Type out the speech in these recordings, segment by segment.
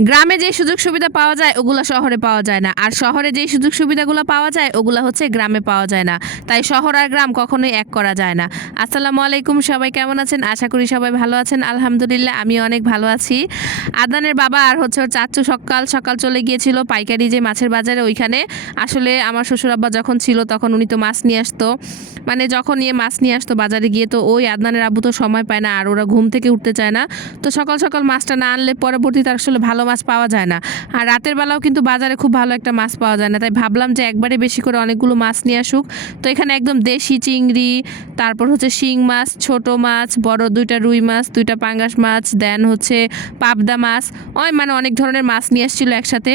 গ্রামে যে সুযোগ সুবিধা পাওয়া যায়, ওগুলা শহরে পাওয়া যায় না। আর শহরে যে সুযোগ সুবিধাগুলো পাওয়া যায়, ওগুলা হচ্ছে গ্রামে পাওয়া যায় না। তাই শহর আর গ্রাম কখনোই এক করা যায় না। আসসালামু আলাইকুম, সবাই কেমন আছেন? আশা করি সবাই ভালো আছেন। আলহামদুলিল্লাহ আমি অনেক ভালো আছি। আদানের বাবা আর হচ্ছে ওর চাচু সকাল সকাল চলে গিয়েছিল পাইকারি যে মাছের বাজারে ওইখানে। আসলে আমার শ্বশুর আব্বা যখন ছিল তখন উনি তো মাছ নিয়ে আসতো। মানে যখন ইয়ে মাছ নিয়ে আসতো বাজারে গিয়ে, তো ওই আদনানের আব্বু তো সময় পায় না আর ওরা ঘুম থেকে উঠতে চায় না। তো সকাল সকাল মাছটা না আনলে পরবর্তীতে আসলে ভালো মাছ পাওয়া যায় না। আর রাতের বেলাও কিন্তু বাজারে খুব ভালো একটা মাছ পাওয়া যায় না। তাই ভাবলাম যে একবারে বেশি করে অনেকগুলো মাছ নিয়ে আসুক। তো এখানে একদম দেশি চিংড়ি, তারপর হচ্ছে শিং মাছ, ছোট মাছ, বড় দুইটা রুই মাছ, দুইটা পাঙ্গাস মাছ, দেন হচ্ছে পাবদা মাছ। ওই মানে অনেক ধরনের মাছ নিয়ে আসছিল একসাথে।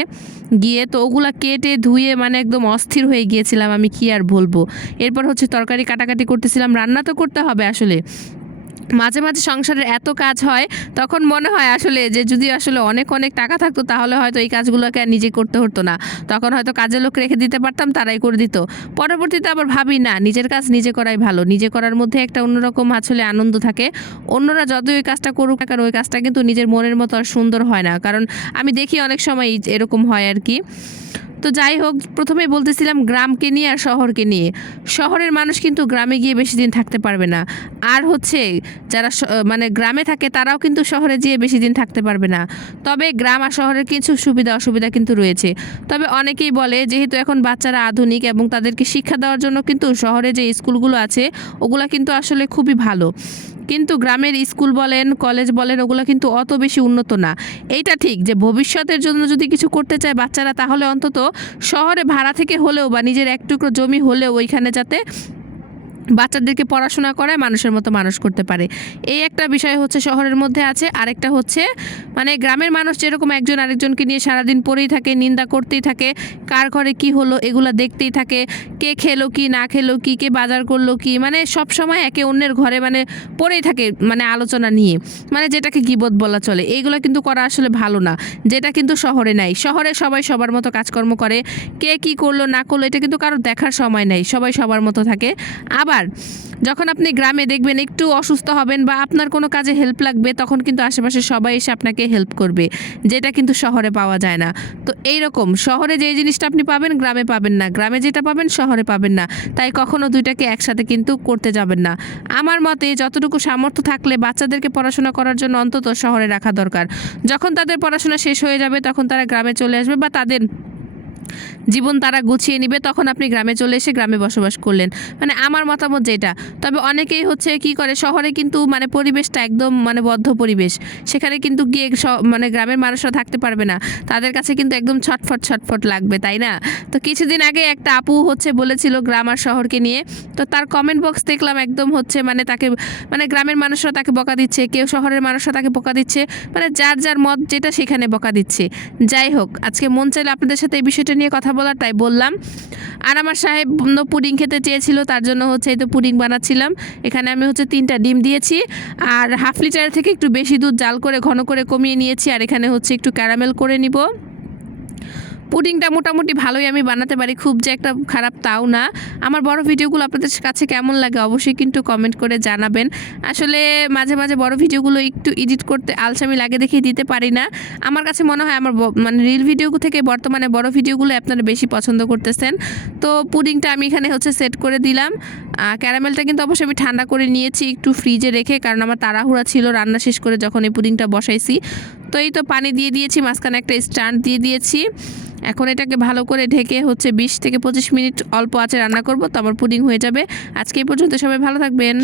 গিয়ে তো ওগুলা কেটে ধুয়ে মানে একদম অস্থির হয়ে গিয়েছিলাম আমি কি আর বলব। এরপর হচ্ছে তরকারি কাটাকাটি করতেছিলাম। রান্না তো করতে হবে আসলে। মাঝে মাঝে সংসারের এত কাজ হয়, তখন মনে হয় আসলে যে যদি আসলে অনেক অনেক টাকা থাকতো, তাহলে হয়তো এই কাজগুলোকে আর নিজে করতে হতো না। তখন হয়তো কাজের লোক রেখে দিতে পারতাম, তারাই করে দিত। পরবর্তীতে আবার ভাবি, না, নিজের কাজ নিজে করাই ভালো। নিজে করার মধ্যে একটা অন্যরকম আসলে আনন্দ থাকে। অন্যরা যতই ওই কাজটা করুক না কারণ ওই কাজটা কিন্তু নিজের মনের মতো আর সুন্দর হয় না। কারণ আমি দেখি অনেক সময় এরকম হয় আর কি। তো যাই হোক, প্রথমেই বলতেছিলাম গ্রামকে নিয়ে আর শহরকে নিয়ে। শহরের মানুষ কিন্তু গ্রামে গিয়ে বেশি দিন থাকতে পারবে না। আর হচ্ছে, যারা মানে গ্রামে থাকে, তারাও কিন্তু শহরে যেয়ে বেশি দিন থাকতে পারবে না। তবে গ্রাম আর শহরের কিছু সুবিধা, অসুবিধা কিন্তু রয়েছে। তবে অনেকেই বলে, যেহেতু এখন বাচ্চারা আধুনিক এবং তাদেরকে শিক্ষা দেওয়ার জন্য কিন্তু শহরে যে স্কুলগুলো আছে, ওগুলা কিন্তু আসলে খুবই ভালো। কিন্তু গ্রামের স্কুল বলেন, কলেজ বলেন, ওগুলো কিন্তু অত বেশি উন্নত না। এইটা ঠিক যে ভবিষ্যতের জন্য যদি কিছু করতে চায় বাচ্চারা, তাহলে অন্তত শহরে ভাড়া থেকে হলেও বা নিজের এক টুকরো জমি হলেও ওইখানে যাতে বাচ্চাদেরকে পড়াশোনা করায় মানুষের মতো মানুষ করতে পারে। এই একটা বিষয় হচ্ছে শহরের মধ্যে আছে, আরেকটা হচ্ছে মানে গ্রামের মানুষ যেরকম একজন আরেকজনকে নিয়ে সারাদিন পড়েই থাকে, নিন্দা করতেই থাকে, কার ঘরে কি হলো এগুলো দেখতেই থাকে, কে খেলো কি, না খেলো কি, কে বাজার করল কি মানে সব সময় একে অন্যের ঘরে মানে পড়েই থাকে মানে আলোচনা নিয়ে মানে যেটাকে গিবত বলা চলে। এইগুলো কিন্তু করা আসলে ভালো না, যেটা কিন্তু শহরে নাই। শহরে সবাই সবার মতো কাজকর্ম করে, কে কি করল না করল এটা কিন্তু কারও দেখার সময় নেই, সবাই সবার মতো থাকে। আবার যখন আপনি গ্রামে দেখবেন একটু অসুস্থ হবেন বা আপনার কোনো কাজে হেল্প লাগবে, তখন কিন্তু আশেপাশে সবাই এসে আপনাকে হেল্প করবে, যেটা কিন্তু শহরে পাওয়া যায় না। তো এই রকম শহরে যে জিনিসটা আপনি পাবেন, গ্রামে পাবেন না। গ্রামে যেটা পাবেন, শহরে পাবেন না। তাই কখনো দুইটাকে একসাথে কিন্তু করতে যাবেন না। আমার মতে যতটুকু সামর্থ্য থাকলে বাচ্চাদেরকে পড়াশোনা করার জন্য অন্তত শহরে রাখা দরকার। যখন তাদের পড়াশোনা শেষ হয়ে যাবে, তখন তারা গ্রামে চলে আসবে বা তাদের জীবন তারা গুছিয়ে নিবে, তখন আপনি গ্রামে চলে এসে গ্রামে বসবাস করলেন। মানে আমার মতামত যেটা, তবে অনেকেই হচ্ছে কি করে, শহরে কিন্তু মানে পরিবেশটা একদম মানে বদ্ধ পরিবেশ। সেখানে কিন্তু গিয়ে মানে গ্রামের মানুষরা থাকতে পারবে না। তাদের কাছে কিন্তু একদম ছটফট ছটফট লাগবে, তাই না? তো কিছুদিন আগে একটা আপু হচ্ছে বলেছিল গ্রাম আর শহরকে নিয়ে। তো তার কমেন্ট বক্স দেখলাম একদম হচ্ছে মানে তাকে মানে গ্রামের মানুষরা তাকে বকা দিচ্ছে, কেউ শহরের মানুষরা তাকে বকা দিচ্ছে। মানে যার যার মত যেটা সেখানে বকা দিচ্ছে। যাই হোক, আজকে মন চাইলে আপনাদের সাথে এই বিষয়টা নিয়ে কথা বলার, তাই বললাম। আর আমার সাহেব পুডিং খেতে চেয়েছিল, তার জন্য হচ্ছে এই তো পুডিং বানাচ্ছিলাম। এখানে আমি হচ্ছে তিনটা ডিম দিয়েছি, আর হাফ লিটার থেকে একটু বেশি দুধ জাল করে, ঘন করে কমিয়ে নিয়েছি, আর এখানে হচ্ছে একটু ক্যারামেল করে নিব। পুডিংটা মোটামুটি ভালোই আমি বানাতে পারি, খুব যে একটা খারাপ তাও না। আমার বড় ভিডিওগুলো আপনাদের কাছে কেমন লাগে অবশ্যই কিন্তু কমেন্ট করে জানাবেন। আসলে মাঝে মাঝে বড় ভিডিওগুলো একটু এডিট করতে আলসামি লাগে দেখে দিতে পারি না। আমার কাছে মনে হয় আমার মানে রিল ভিডিও থেকে বর্তমানে বড় ভিডিওগুলো আপনারা বেশি পছন্দ করতেছেন। তো পুডিংটা আমি এখানে হচ্ছে সেট করে দিলাম। ক্যারামেলটা কিন্তু অবশ্যই আমি ঠান্ডা করে নিয়েছি, একটু ফ্রিজে রেখে, কারণ আমার তাড়াহুড়া ছিল, রান্না শেষ করে যখন এই পুডিংটা বসাইছি। তো এই তো পানি দিয়ে দিয়েছি, মাঝখানে একটা স্ট্যান্ড দিয়ে দিয়েছি। এখন এটাকে ভালো করে ঢেকে হচ্ছে বিশ থেকে পঁচিশ মিনিট অল্প আঁচে রান্না করব তো আমার পুডিং হয়ে যাবে। আজকে এই পর্যন্ত সবাই ভালো থাকবেন।